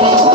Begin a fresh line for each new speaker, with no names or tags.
Música